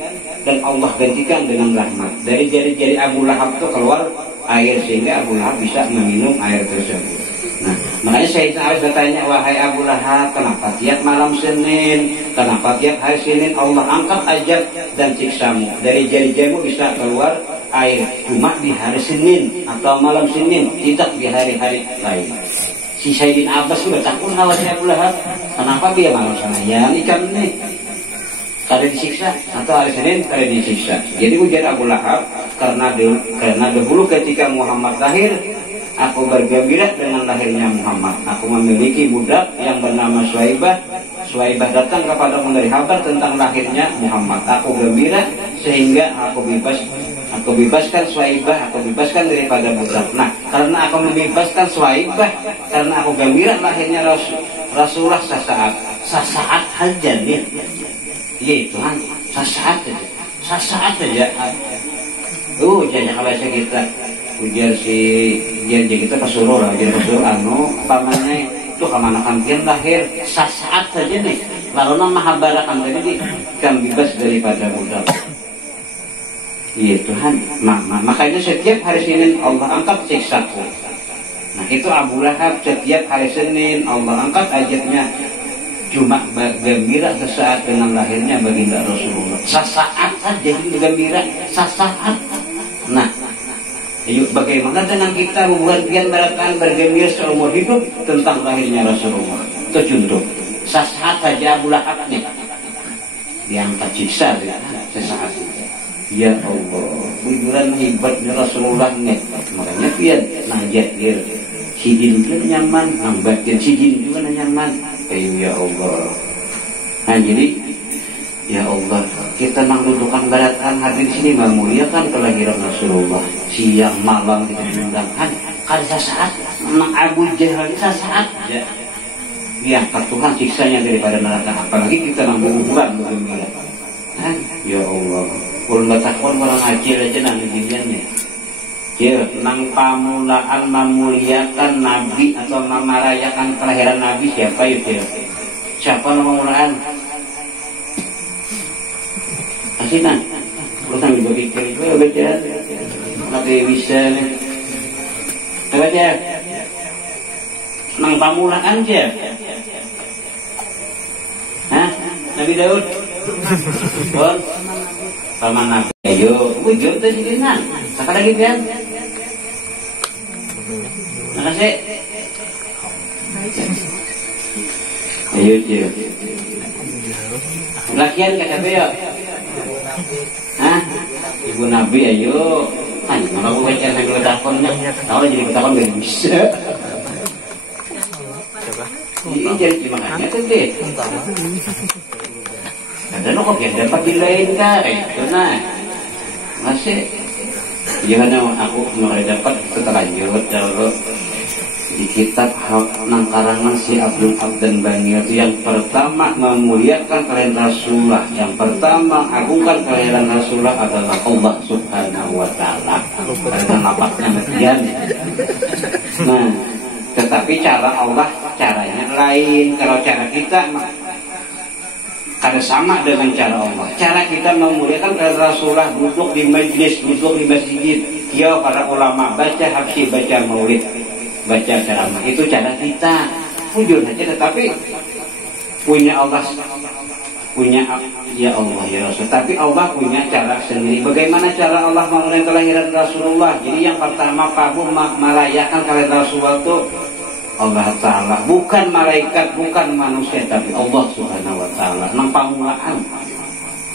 dan Allah gantikan dengan rahmat. Dari jari-jari Abu Lahab itu keluar air sehingga Abu Lahab bisa meminum air tersebut. Nah, makanya Sayyidina Ali bertanya, wahai Abu Lahab, kenapa tiap malam Senin, kenapa tiap hari Senin Allah angkat ajab dan siksamu? Dari jari-jarimu bisa keluar air cuma di hari Senin atau malam Senin, tidak di hari-hari lain. Si Sayyidina Abbas juga takut ngawasi Abu Lahab. Kenapa dia malam sana? Ya ikan nih kada disiksa atau hari Senin kada disiksa. Jadi ujar Abu Lahab, karena dahulu ketika Muhammad lahir, aku bergembira dengan lahirnya Muhammad. Aku memiliki budak yang bernama Suwaibah. Suwaibah datang kepada memberi kabar tentang lahirnya Muhammad. Aku gembira sehingga aku bebaskan Suwaibah, aku bebaskan daripada budak. Nah, karena aku membebaskan Suwaibah, karena aku gembira lahirnya Rasulullah sesaat aja nih. Iya Tuhan, sesaat aja. Jangan bahasa kita. Ujar kita kesuruh lah, jadi kesuruh pamannya itu kemanakan dia lahir saat saja nih, lalu nama habarakan tadi kan bebas daripada budak. Iya Tuhan, makanya setiap hari Senin Allah angkat siksaku. Nah itu Abu Lahab setiap hari Senin Allah angkat ajabnya, cuma gembira sesaat dengan lahirnya baginda Rasulullah. Sesaat saja gembira, sesaat. Nah, yuk bagaimana dengan kita berhentian bergembira seumur hidup tentang lahirnya Rasulullah? Itu contoh. Sesaat saja Abu Lahab nih diangkat siksa sesaat. Ya Allah, hiburan hebatnya Rasulullah nih. Makanya dia najat dia. Sidin juga nyaman, nambatin sidin juga nyaman. Ya Allah. Nah jadi ya Allah, kita nang dudukan baratan hadir di sini memuliakan kelahiran Rasulullah. Siang malam kita diundangkan, kali saat nang Abu Jahal saat aja diangkat Tuhan siksanya daripada neraka. Apalagi kita nang berhubungan bergembira. Ya Allah, kalau nggak takut orang acil aja nang beginiannya. Ya, nang pamulaan memuliakan Nabi atau memerayakan kelahiran Nabi siapa itu? Siapa nang pamulaan? Asinan, bukan juga pikir gue baca, nanti bisa nih. Coba aja, nang pamulaan aja. Hah? Nabi Daud, bon, paman Nabi. Ayo, gue jauh tadi dengan, sekarang lagi kan? Makasih. Ayo, Lakian KTP ya. Hah? Ibu Nabi ayo. Kan mana aku baca sambil teleponnya. Tahu jadi telepon gak bisa. Ini jadi gimana tuh deh. Ada kok yang dapat di lain kah? Itu nah. Masih jangan aku mulai dapat terlanjut kalau di kitab nang karangan si Abdul Abdan Bani itu yang pertama memuliakan kalian Rasulullah, yang pertama agungkan kalian Rasulullah adalah Allah Subhanahu wa taala. Karena lapaknya mestian. Nah, tetapi cara Allah caranya lain. Kalau cara kita kada sama dengan cara Allah. Cara kita memuliakan kalian Rasulullah, duduk di majlis, duduk di masjid, ya para ulama baca habsi, baca maulid, baca ceramah, itu cara kita jujur saja. Tetapi punya Allah, punya ya Allah ya Rasul, tapi Allah punya cara sendiri. Bagaimana cara Allah memuliakan kelahiran Rasulullah? Jadi yang pertama kamu merayakan kelahiran Rasulullah itu Allah Ta'ala, bukan malaikat, bukan manusia, tapi Allah Subhanahu wa Ta'ala. Nang pamulaan,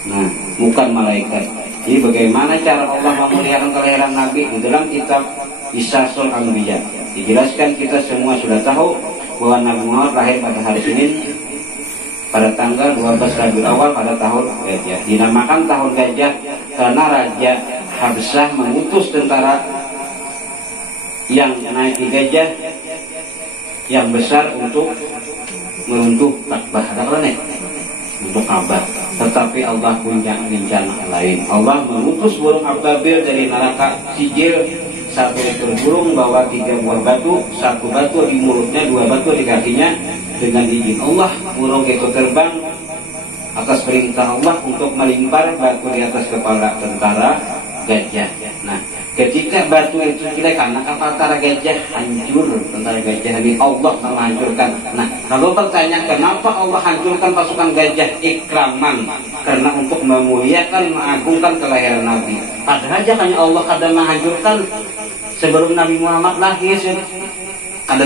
nah bukan malaikat. Jadi bagaimana cara Allah memuliakan kelahiran Nabi? Di dalam kitab Isasul Anbiya dijelaskan, kita semua sudah tahu bahwa Nabi Muhammad lahir pada hari Senin pada tanggal 12 Rabiul Awal pada tahun Gajah. Dinamakan tahun Gajah karena Raja Habsyah mengutus tentara yang naik di gajah yang besar untuk meruntuh Ka'bah. Ada apa nih? Untuk Ka'bah. Tetapi Allah punya rencana lain. Allah mengutus burung ababil dari neraka sijil, satu ekor burung bawa 3 buah batu, 1 batu di mulutnya, 2 batu di kakinya. Dengan izin Allah, burung itu terbang atas perintah Allah untuk melimpar batu di atas kepala tentara gajah. Nah, ketika batu itu kira karena kapal tentara gajah hancur, tentara gajah ini Allah menghancurkan. Nah, kalau bertanya kenapa Allah hancurkan pasukan gajah? Ikraman, karena untuk memuliakan, mengagungkan kelahiran Nabi. Padahal hanya Allah kadang menghancurkan sebelum Nabi Muhammad lahir. Ada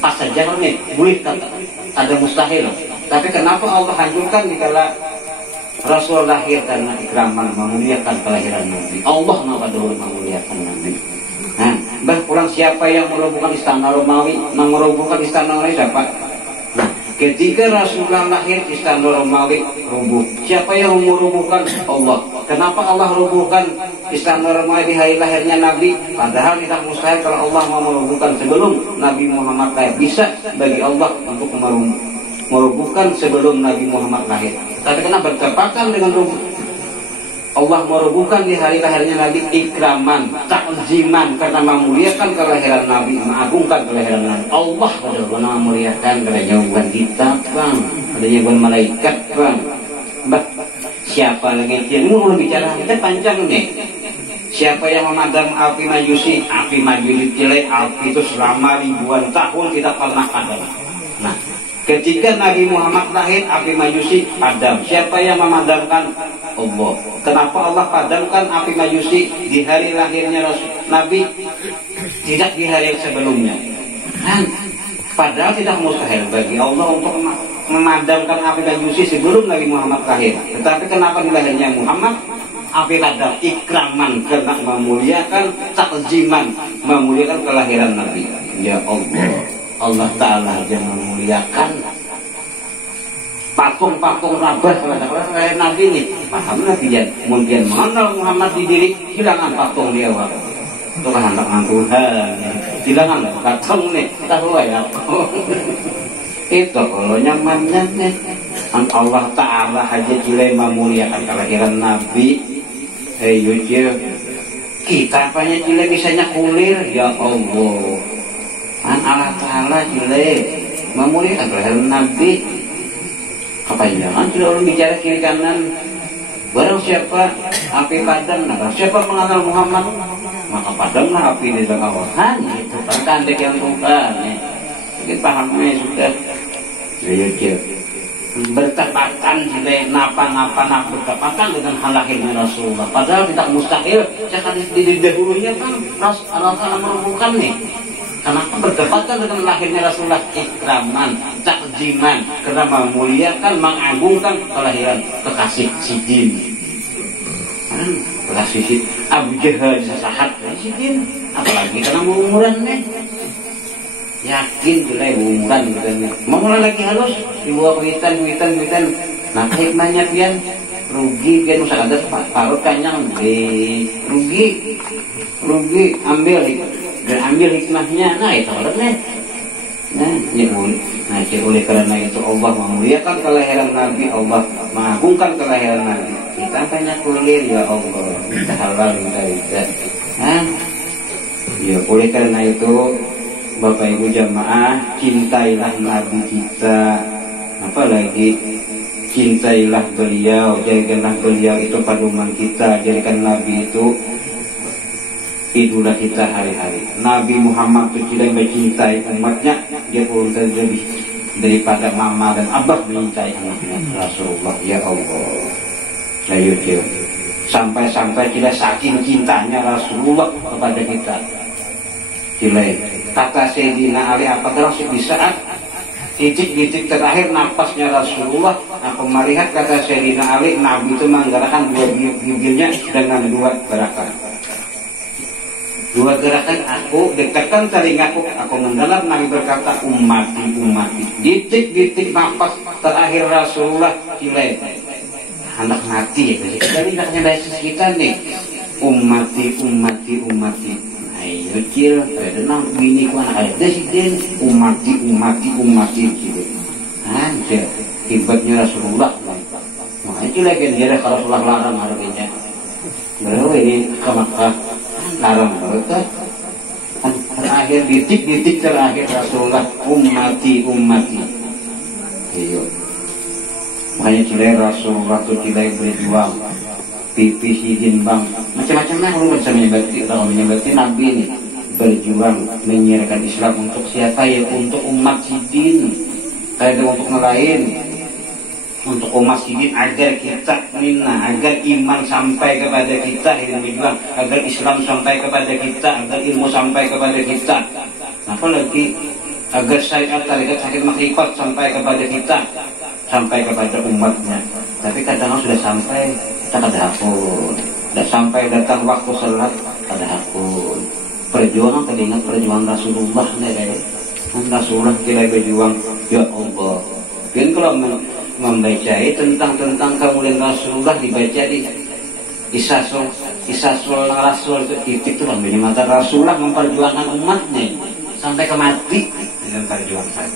pas saja nih, boleh ada mustahil. Tapi kenapa Allah hancurkan dikala Rasul lahir? Karena ikraman, memuliakan kelahiran Nabi. Allah maka dulu memuliakan Nabi. Nah, pulang siapa yang merobohkan istana Romawi? Merobohkan istana Romawi siapa? Nah, ketika Rasulullah lahir, istana Romawi rubuh. Siapa yang merobohkan? Allah. Kenapa Allah merobohkan istana Romawi di hari lahirnya Nabi? Padahal tidak mustahil kalau Allah mau merobohkan sebelum Nabi Muhammad lahir. Bisa bagi Allah untuk merobohkan sebelum Nabi Muhammad lahir. Tapi karena bertepatan dengan Allah merobohkan di hari lahirnya Nabi, ikraman, takziman, karena memuliakan kelahiran Nabi, mengagungkan kelahiran Nabi. Allah benar-benar memuliakan, karena bukan kita, bang, adanya bukan malaikat, bang. Siapa lagi yang mau bicara kita panjang nih. Siapa yang memadam api Majusi? Api Majusi cilik, api itu selama ribuan tahun tidak pernah padam. Nah, ketika Nabi Muhammad lahir, api Majusi padam. Siapa yang memadamkan? Allah. Kenapa Allah padamkan api Majusi di hari lahirnya Nabi, tidak di hari yang sebelumnya? Kan? Padahal tidak mustahil bagi Allah untuk memadamkan api Majusi sebelum Nabi Muhammad lahir. Tetapi kenapa di lahirnya Muhammad api padam? Ikraman, karena memuliakan, takziman, memuliakan kelahiran Nabi. Ya Allah, Allah Ta'ala yang memuliakan patung-patung rabah kayak Nabi nih. Paham Nabi ya? Kemudian mengenal Muhammad di diri, hilangan patung dia wak. Itu kan anak Tuhan. Hilangan patung nih. Tahu ya? Itu kalau nyamannya nih. Allah Ta'ala aja jilai memuliakan kelahiran Nabi. Hei Yujir, kita apanya jilai bisanya kulir? Ya Allah. Allah Ta'ala jilai memuliakan kelahiran Nabi. Kepanjangan tidak orang bicara kiri kanan. Barang siapa api padam, nah siapa mengenal Muhammad, maka padamlah api di dalam awalan. Itu tandek yang bukan. Mungkin pahamnya sudah. Ya. Bertepatan jika napa bertepatan dengan hal lahirnya Rasulullah. Padahal tidak mustahil. Jangan di dahulunya kan Rasulullah merubuhkan nih. Kenapa bertepatan dengan lahirnya Rasulullah? Ikraman, takziman. takjiman, karena memuliakan, mengagungkan kelahiran kekasih Sidin. Kekasih Abu Jahal sasahat Sidin, apalagi karena umurannya. Yakin mulai umuran gitu. Mengulang lagi halus, dibawa kuitan, nah hikmahnya pian rugi pian usah ada parut kanyang rugi ambil hikmahnya, nah itu orangnya. Nah, oleh karena itu Allah memuliakan kelahiran Nabi, Allah mengagungkan kelahiran Nabi. Kita tanya kulir ya Allah, kita halal minta rizal. Ya, oleh karena itu Bapak Ibu jamaah, cintailah Nabi kita, apalagi cintailah beliau, jadikanlah beliau itu paduman kita, jadikan Nabi itu idola kita hari-hari. Nabi Muhammad itu tidak mencintai umatnya, dia pun lebih daripada mama dan abah mencintai anaknya Rasulullah. Ya Allah, ayo sampai-sampai tidak saking cintanya Rasulullah kepada kita. Kata Sayyidina Ali apa terus di saat titik-titik terakhir napasnya Rasulullah, aku melihat kata Sayyidina Ali, Nabi itu menggerakkan dua bibirnya dengan dua gerakan. Dua gerakan, aku dekatkan telingaku, aku mendengar Nabi berkata ummati. Titik-titik napas terakhir Rasulullah anak mati ya. Jadi naknya dari kita nih, ummati. Ayo kecil, ada nang bini ku anak ada sih ummati gitu. Anjir, tiba-tiba Rasulullah. Nah itu lagi dia kalau Rasulullah larang harusnya. Baru ini ke Makkah larang betul. Terakhir titik terakhir Rasulullah ummati. Ayo. Makanya cilai Rasulullah itu cilai berjuang. Pipis izin bang, macam-macam lah kalau bisa menyebabkan Nabi ini berjuang menyiarkan Islam untuk siapa ya? Untuk umat Sidin, tidak untuk ngelain, untuk umat Sidin agar kita agar iman sampai kepada kita, berjuang agar Islam sampai kepada kita, agar ilmu sampai kepada kita, apalagi agar syariat tarikat sakit makrifat sampai kepada kita, sampai kepada umatnya. Tapi kadang sudah sampai kita kada hakun, sudah sampai datang waktu salat kada hakun. Perjuangan kada ingat perjuangan Rasulullah nih Rasulullah kita berjuang ya Allah. Dan kalau membaca tentang kemuliaan Rasulullah dibaca di Isasul Rasul itu namanya mata Rasulullah memperjuangkan umatnya sampai ke mati dengan perjuangan.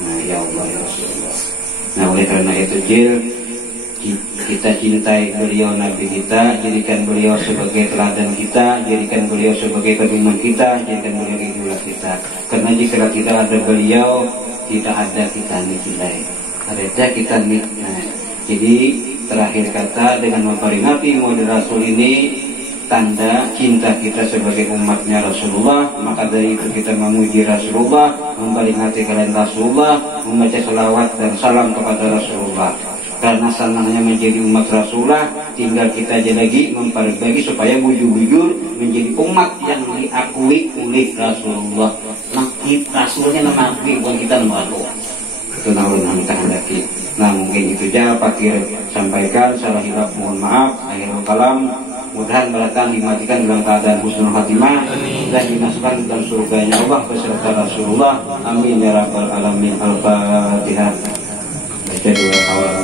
Nah ya Allah ya Rasulullah. Nah oleh karena itu kita cintai beliau Nabi kita, jadikan beliau sebagai teladan kita, jadikan beliau sebagai pedoman kita, jadikan beliau idola kita. Karena jika tidak ada beliau, tidak ada kita nilai, ada kita nih. Nah, jadi terakhir kata dengan memperingati Maulid Rasul ini tanda cinta kita sebagai umatnya Rasulullah. Maka dari itu kita memuji Rasulullah, memperingati kalian Rasulullah, membaca selawat dan salam kepada Rasulullah. Karena senangnya menjadi umat Rasulullah, tinggal kita aja lagi memperbaiki supaya bujur-bujur menjadi umat yang diakui oleh Rasulullah. Nah, Rasulnya nama Nabi, bukan kita nama aku. Itu namun kehendaki. Nah, mungkin itu aja Pakir sampaikan. Salah hilaf mohon maaf. Akhirul kalam. Mudah-mudahan mereka dimatikan dalam keadaan husnul khatimah dan dimasukkan dalam surganya Allah beserta Rasulullah. Amin ya rabbal alamin. Al-Fatihah. Baca dua awal.